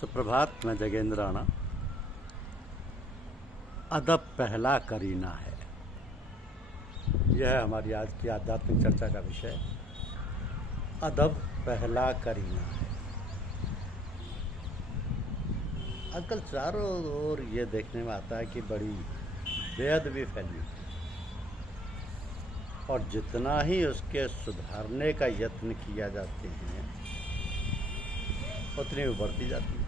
सुप्रभात। मैं जगेंद्र राणा। अदब पहला करीना है, यह है हमारी आज की आध्यात्मिक चर्चा का विषय। अदब पहला करीना है। आजकल चारों ओर ये देखने में आता है कि बड़ी बेअदबी फैली है और जितना ही उसके सुधारने का यत्न किया जाते हैं उतनी वो बढ़ती जाती है।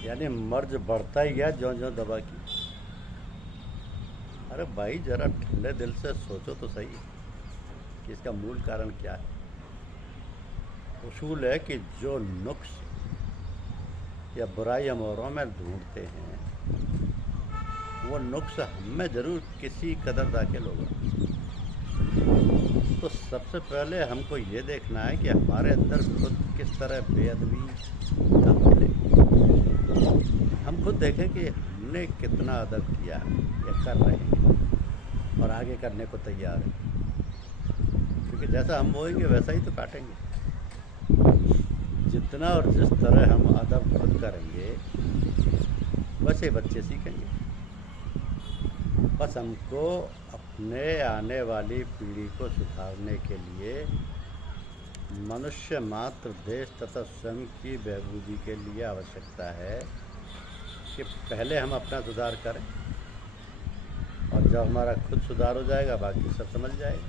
यानी मर्ज बढ़ता ही गया ज्यों-ज्यों दबा की। अरे भाई, जरा ठंडे दिल से सोचो तो सही कि इसका मूल कारण क्या है। उसूल है कि जो नुक्स या बुराई हम औरों में ढूंढते हैं वो नुक्स हमें जरूर किसी कदर दाखिल होगा। तो सबसे पहले हमको ये देखना है कि हमारे अंदर खुद किस तरह बेअदबी का मिले। हम खुद देखें कि हमने कितना अदब किया या कर रहे हैं और आगे करने को तैयार हैं, क्योंकि जैसा हम बोएंगे वैसा ही तो काटेंगे। जितना और जिस तरह हम अदब खुद करेंगे वैसे बच्चे सीखेंगे। बस हमको अपने आने वाली पीढ़ी को सुधारने के लिए मनुष्य मात्र देश तथा स्वयं की बहबूदी के लिए आवश्यकता है कि पहले हम अपना सुधार करें, और जब हमारा खुद सुधार हो जाएगा बाकी सब समझ जाएगा।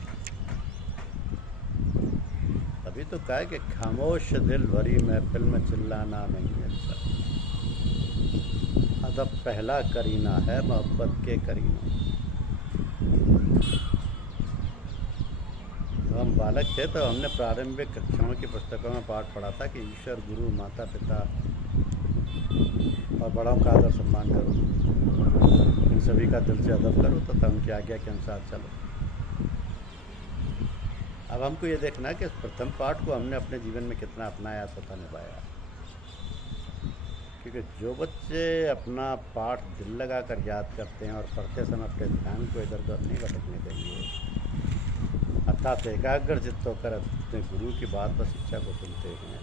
तभी तो कहा कि खामोश दिल भरी महफिल में चिल्लाना नहीं अच्छा। अदब पहला करीना है मोहब्बत के करीनों। जब हम बालक थे तो हमने प्रारंभिक कक्षाओं की पुस्तकों में पाठ पढ़ा था कि ईश्वर, गुरु, माता पिता और बड़ों का आदर सम्मान करो, इन सभी का दिल से अदब करो तथा उनकी आज्ञा के अनुसार चलो। अब हमको ये देखना है कि इस प्रथम पाठ को हमने अपने जीवन में कितना अपनाया तथा निभाया। क्योंकि जो बच्चे अपना पाठ दिल लगा कर याद करते हैं और पढ़ते समय अपने ध्यान को इधर उधर नहीं भटकने देंगे, अर्थात एकाग्र चित्त होकर अपने गुरु की बात व शिक्षा को सुनते हैं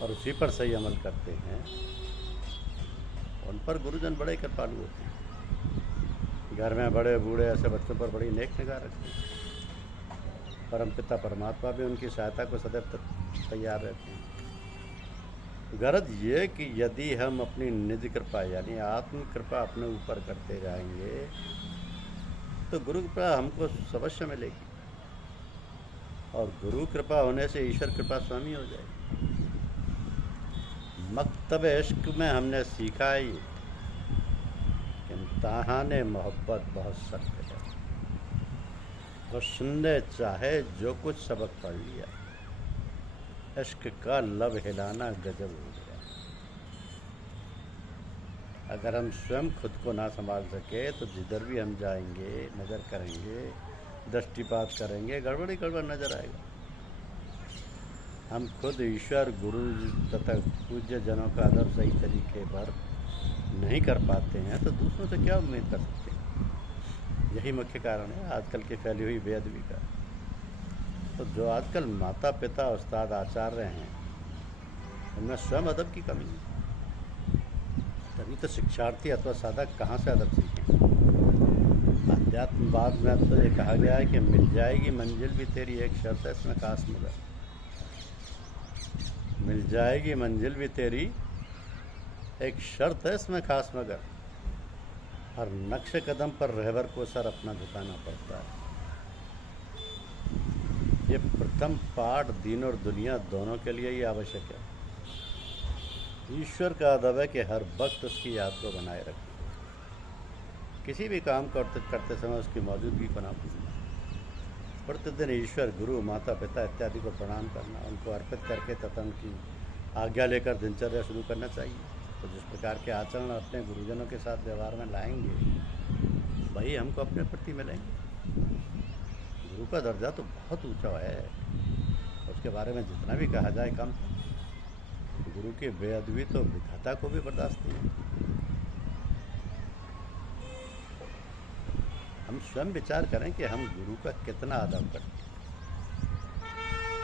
और उसी पर सही अमल करते हैं, उन पर गुरुजन बड़े कृपालु होते हैं। घर में बड़े बूढ़े ऐसे बच्चों पर बड़ी नेक निगाह रखते हैं। परमपिता परमात्मा भी उनकी सहायता को सदैव तैयार रहते हैं। गरज ये कि यदि हम अपनी निज कृपा यानी आत्म कृपा अपने ऊपर करते जाएंगे तो गुरु कृपा हमको अवश्य मिलेगी, और गुरु कृपा होने से ईश्वर कृपा स्वामी हो जाएगी। मकतब इश्क में हमने सीखा ही कि इम्तिहाने मोहब्बत बहुत सख्त है। तो सुनने चाहे जो कुछ सबक पढ़ लिया, इश्क का लब हिलाना गजब हो गया। अगर हम स्वयं खुद को ना संभाल सके तो जिधर भी हम जाएंगे, नज़र करेंगे, दृष्टिपात करेंगे, गड़बड़ी गड़बड़ नज़र आएगा। हम खुद ईश्वर, गुरु तथा पूज्य जनों का अदब सही तरीके पर नहीं कर पाते हैं तो दूसरों से क्या उम्मीद कर सकते हैं। यही मुख्य कारण है आजकल की फैली हुई बेअदबी का। तो जो आजकल माता पिता, उस्ताद, आचार्य हैं, उनमें स्वयं अदब की कमी है। तभी तो शिक्षार्थी अथवा साधक कहाँ से अदब सीखें। अध्यात्मवाद में तो ये कहा गया है कि मिल जाएगी मंजिल भी तेरी, एक शर्त है इसमें खास मगर। मिल जाएगी मंजिल भी तेरी, एक शर्त है इसमें खास मगर। हर नक्श कदम पर रहबर को सर अपना झुकाना पड़ता है। ये प्रथम पाठ दीन और दुनिया दोनों के लिए ही आवश्यक है। ईश्वर का अदब है कि हर वक्त उसकी याद को बनाए रखें। किसी भी काम करते समय उसकी मौजूदगी को ना भूलना। प्रतिदिन ईश्वर, गुरु, माता पिता इत्यादि को प्रणाम करना, उनको अर्पित करके तथा उनकी आज्ञा लेकर दिनचर्या शुरू करना चाहिए। तो जिस प्रकार के आचरण अपने गुरुजनों के साथ व्यवहार में लाएंगे वही हमको अपने प्रति मिलेंगे। गुरु का दर्जा तो बहुत ऊंचा है, उसके बारे में जितना भी कहा जाए कम। गुरु की बेअदबी तो विधाता को भी बर्दाश्त नहीं। हम स्वयं विचार करें कि हम गुरु का कितना अदब करते हैं,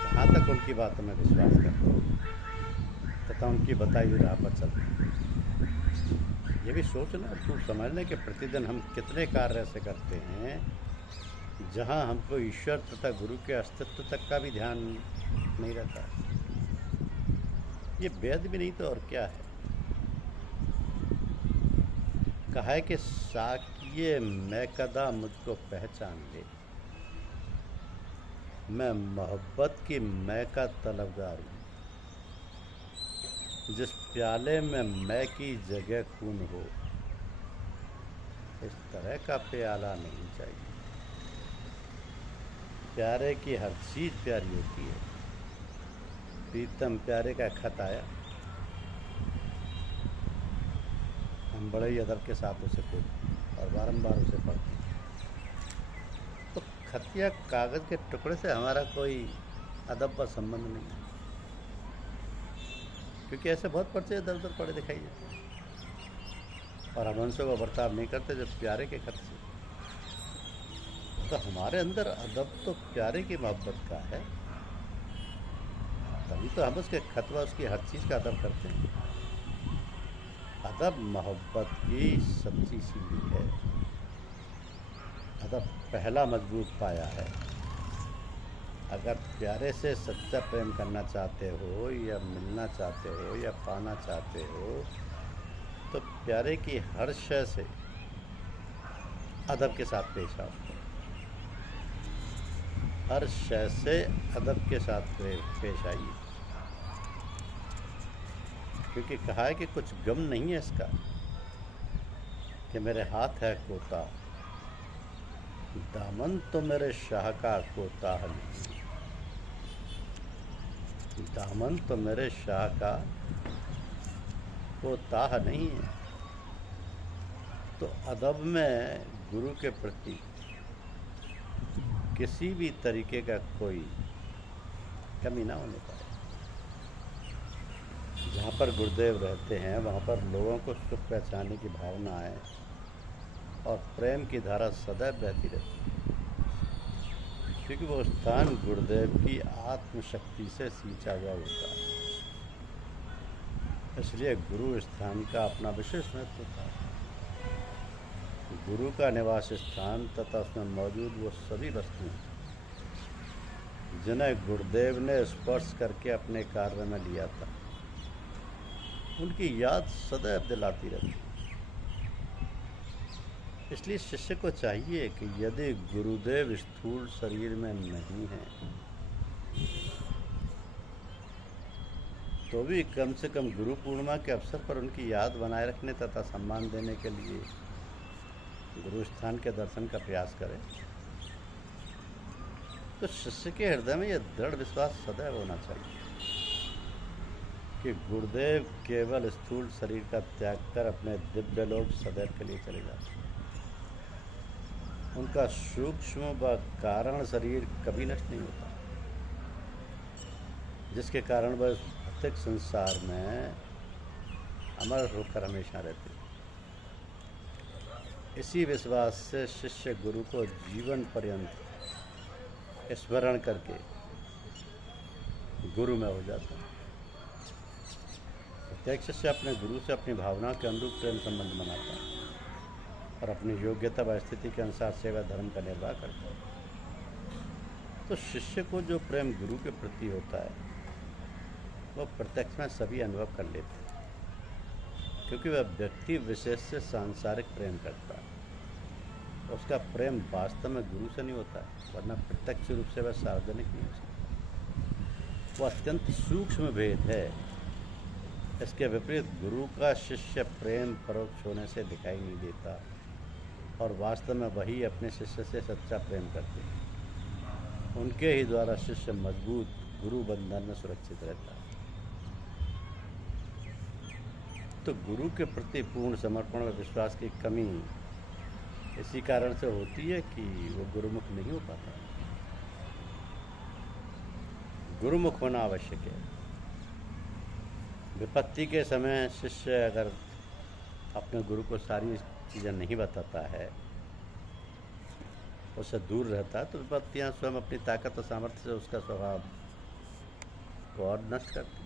कहाँ तक उनकी बातों में विश्वास करते हैं। तथा उनकी बताई हुई राह पर चलते। ये भी सोचना और खूब समझने कि प्रतिदिन हम कितने कार्य ऐसे करते हैं जहाँ हमको ईश्वर तथा गुरु के अस्तित्व तक का भी ध्यान नहीं रहता। ये वेद भी नहीं तो और क्या है। कहा है कि साकिए मैं कदा मुझको पहचान ले, मैं मोहब्बत की मैं का तलबगार हूँ। जिस प्याले में मैं की जगह खून हो, इस तरह का प्याला नहीं चाहिए। प्यारे की हर चीज़ प्यारी होती है। प्रीतम प्यारे का खत आया, हम बड़े ही अदब के साथ उसे खोलते और बारंबार उसे पढ़ते। तो खत या कागज़ के टुकड़े से हमारा कोई अदब व संबंध नहीं है, क्योंकि ऐसे बहुत पर्चे इधर उधर पड़े दिखाई देते हैं और हम उनसे वो बर्ताव नहीं करते जब प्यारे के खत से। तो हमारे अंदर अदब तो प्यारे की मोहब्बत का है, तभी तो हम उसके खत व उसकी हर चीज़ का अदब करते हैं। अदब मोहब्बत की सच्ची सीढ़ी है। अदब पहला मजबूत पाया है। अगर प्यारे से सच्चा प्रेम करना चाहते हो या मिलना चाहते हो या पाना चाहते हो तो प्यारे की हर शय से अदब के साथ पेश आओ। हर शय से अदब के साथ पेश आइए, क्योंकि कहा है कि कुछ गम नहीं है इसका कि मेरे हाथ है कोता, दामन तो मेरे शाह का कोताह नहीं। दामन तो मेरे शाह का कोताह नहीं है। तो अदब में गुरु के प्रति किसी भी तरीके का कोई कमी ना होने पाए। जहाँ पर गुरुदेव रहते हैं वहाँ पर लोगों को सुख पहचानने की भावना है और प्रेम की धारा सदैव बहती रहती है, क्योंकि वो स्थान गुरुदेव की आत्मशक्ति से सींचा हुआ होता है। इसलिए गुरु स्थान का अपना विशेष महत्व होता है। गुरु का निवास स्थान तथा उसमें मौजूद वो सभी वस्तुएं जिन्हें गुरुदेव ने स्पर्श करके अपने कार्य में लिया था, उनकी याद सदैव दिलाती रहती है। इसलिए शिष्य को चाहिए कि यदि गुरुदेव स्थूल शरीर में नहीं हैं तो भी कम से कम गुरु पूर्णिमा के अवसर पर उनकी याद बनाए रखने तथा सम्मान देने के लिए गुरु स्थान के दर्शन का प्रयास करें। तो शिष्य के हृदय में यह दृढ़ विश्वास सदैव होना चाहिए कि गुरुदेव केवल स्थूल शरीर का त्याग कर अपने दिव्य लोक सदैव के लिए चले जाते हैं। उनका सूक्ष्म व कारण शरीर कभी नष्ट नहीं होता, जिसके कारण वह भौतिक संसार में अमर होकर हमेशा रहते हैं। इसी विश्वास से शिष्य गुरु को जीवन पर्यंत स्मरण करके गुरु में हो जाता है। प्रत्येक शिष्य अपने गुरु से अपनी भावनाओं के अनुरूप प्रेम संबंध बनाता है और अपनी योग्यता व स्थिति के अनुसार सेवा धर्म का निर्वाह करता है। तो शिष्य को जो प्रेम गुरु के प्रति होता है वह प्रत्यक्ष में सभी अनुभव कर लेते हैं, क्योंकि वह व्यक्ति विशेष से सांसारिक प्रेम करता है। उसका प्रेम वास्तव में गुरु से नहीं होता है, वरना प्रत्यक्ष रूप से वह सार्वजनिक नहीं हो सकता। वह अत्यंत सूक्ष्म भेद है। इसके विपरीत गुरु का शिष्य प्रेम परोक्ष होने से दिखाई नहीं देता और वास्तव में वही अपने शिष्य से सच्चा प्रेम करते हैं। उनके ही द्वारा शिष्य मजबूत गुरु बंधन में सुरक्षित रहता है। तो गुरु के प्रति पूर्ण समर्पण व विश्वास की कमी इसी कारण से होती है कि वो गुरुमुख नहीं हो पाता। गुरुमुख होना आवश्यक है। विपत्ति के समय शिष्य अगर अपने गुरु को सारी चीज़ें नहीं बताता है, उससे दूर रहता है, तो विपत्तियाँ स्वयं अपनी ताकत और सामर्थ्य से उसका स्वभाव को और नष्ट करती हैं।